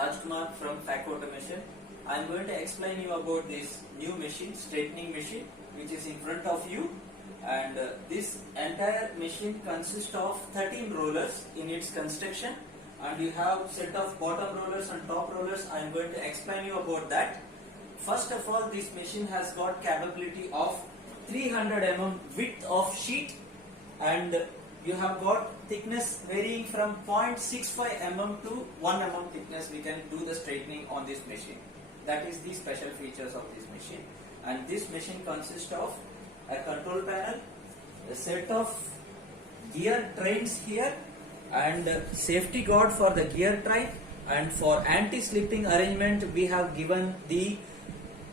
Rajkumar from FAC Automation. I am going to explain you about this new machine, straightening machine, which is in front of you. And this entire machine consists of 13 rollers in its construction, and you have set of bottom rollers and top rollers. I am going to explain you about that. First of all, this machine has got capability of 300 mm width of sheet, and you have got thickness varying from 0.65 mm to 1 mm thickness. We can do the straightening on this machine. That is the special features of this machine. And this machine consists of a control panel, a set of gear trains here, and safety guard for the gear train, and for anti-slipping arrangement we have given the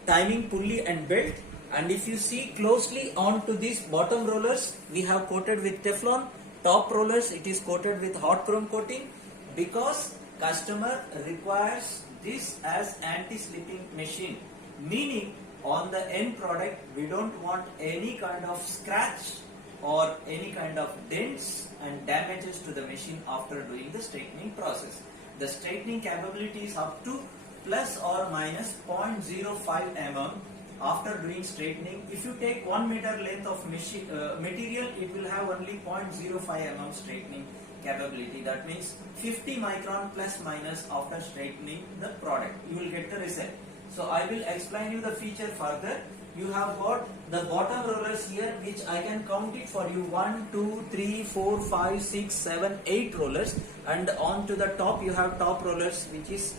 timing pulley and belt. And if you see closely onto these bottom rollers, we have coated with Teflon. Top rollers, it is coated with hot chrome coating, because customer requires this as anti-slipping machine, meaning on the end product we don't want any kind of scratch or any kind of dents and damages to the machine after doing the straightening process. The straightening capability is up to plus or minus 0.05 mm after doing straightening. If you take 1 meter length of material, it will have only 0.05 mm straightening capability. That means 50 micron plus minus after straightening the product, you will get the result. So I will explain you the feature further. You have got the bottom rollers here, which I can count it for you: 1, 2, 3, 4, 5, 6, 7, 8 rollers, and on to the top you have top rollers, which is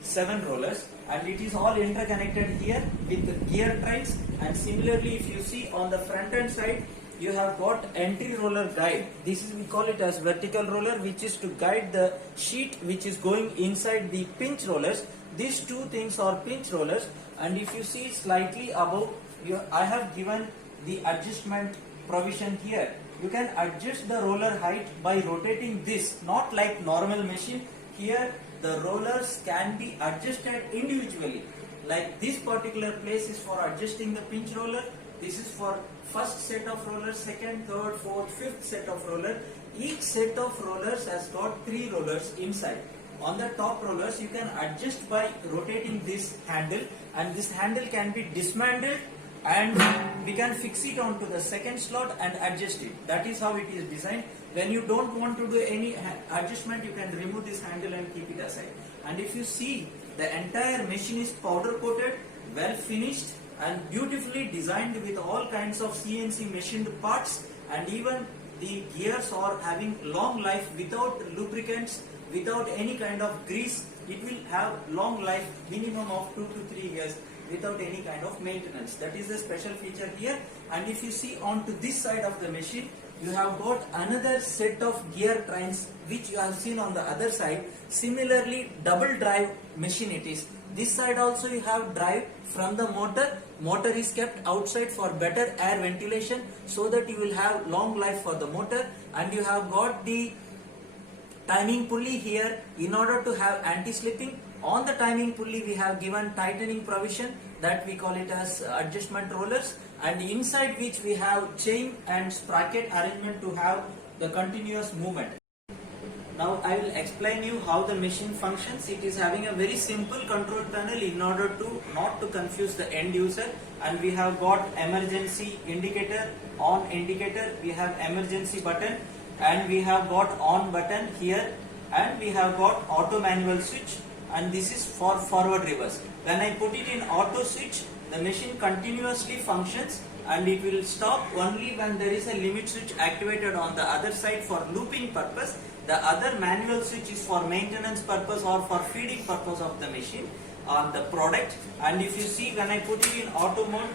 7 rollers, and it is all interconnected here with the gear trains. And similarly, if you see on the front end side, you have got entry roller guide. This is, we call it as vertical roller, which is to guide the sheet which is going inside the pinch rollers. These two things are pinch rollers, and if you see slightly above, I have given the adjustment provision here. You can adjust the roller height by rotating this, not like normal machine. Here the rollers can be adjusted individually. Like this particular place is for adjusting the pinch roller. This is for first set of rollers, second, third, fourth, fifth set of roller. Each set of rollers has got 3 rollers inside. On the top rollers, you can adjust by rotating this handle, and this handle can be dismantled, and we can fix it onto the second slot and adjust it. That is how it is designed. When you don't want to do any adjustment, you can remove this handle and keep it aside. And if you see, the entire machine is powder coated, well finished, and beautifully designed with all kinds of CNC machined parts, and even the gears are having long life without lubricants, without any kind of grease. It will have long life, minimum of 2 to 3 years, without any kind of maintenance. That is the special feature here. And if you see onto this side of the machine, you have got another set of gear trains, which you have seen on the other side. Similarly, double drive machine it is. This side also you have drive from the motor. Motor is kept outside for better air ventilation, so that you will have long life for the motor. And you have got the timing pulley here in order to have anti-slipping. On the timing pulley we have given tightening provision, that we call it as adjustment rollers, and inside which we have chain and sprocket arrangement to have the continuous movement. Now I will explain you how the machine functions. It is having a very simple control panel in order to not to confuse the end user. And we have got emergency indicator, on indicator, we have emergency button, and we have got on button here, and we have got auto manual switch, and this is for forward reverse. When I put it in auto switch, the machine continuously functions, and it will stop only when there is a limit switch activated on the other side for looping purpose. The other manual switch is for maintenance purpose or for feeding purpose of the machine or the product. And if you see, when I put it in auto mode,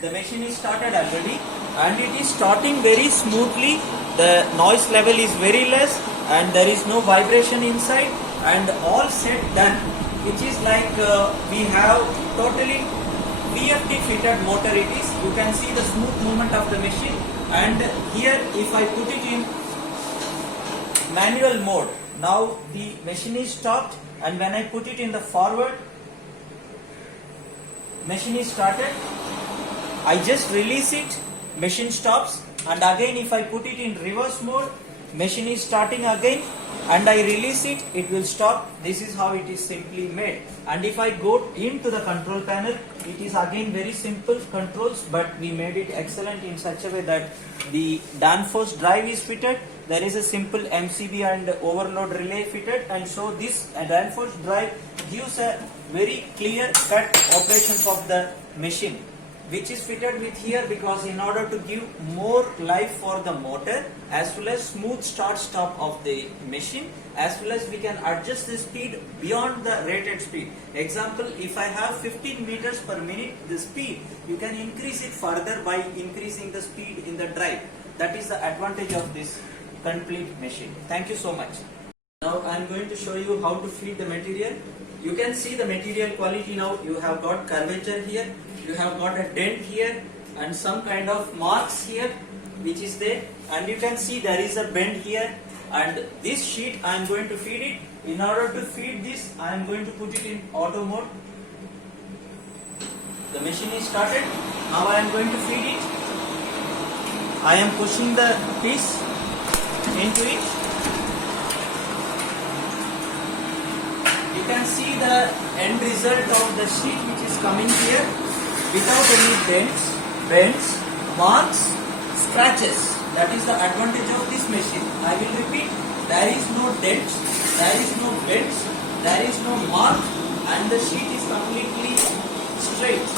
the machine is started already, and it is starting very smoothly. The noise level is very less, and there is no vibration inside, and all set done, which is like we have totally VFD fitted motor it is. You can see the smooth movement of the machine. And here if I put it in manual mode, now the machine is stopped, and when I put it in the forward, machine is started. I just release it, machine stops, and again if I put it in reverse mode, machine is starting again and I release it, it will stop. This is how it is simply made. And if I go into the control panel, it is again very simple controls, but we made it excellent in such a way that the Danfoss drive is fitted. There is a simple MCB and overload relay fitted, and so this Danfoss drive gives a very clear cut operations of the machine, which is fitted with here because in order to give more life for the motor as well as smooth start stop of the machine, as well as we can adjust the speed beyond the rated speed. Example, if I have 15 meters per minute the speed, you can increase it further by increasing the speed in the drive. That is the advantage of this complete machine. Thank you so much. Now I am going to show you how to feed the material. You can see the material quality now. You have got curvature here, you have got a dent here and some kind of marks here which is there, and you can see there is a bend here, and this sheet I am going to feed it. In order to feed this, I am going to put it in auto mode. The machine is started. Now I am going to feed it. I am pushing the piece into it. You can see the end result of the sheet which is coming here without any dents, bends, marks, scratches. That is the advantage of this machine. I will repeat, there is no dents, there is no bends, there is no mark, and the sheet is completely straight.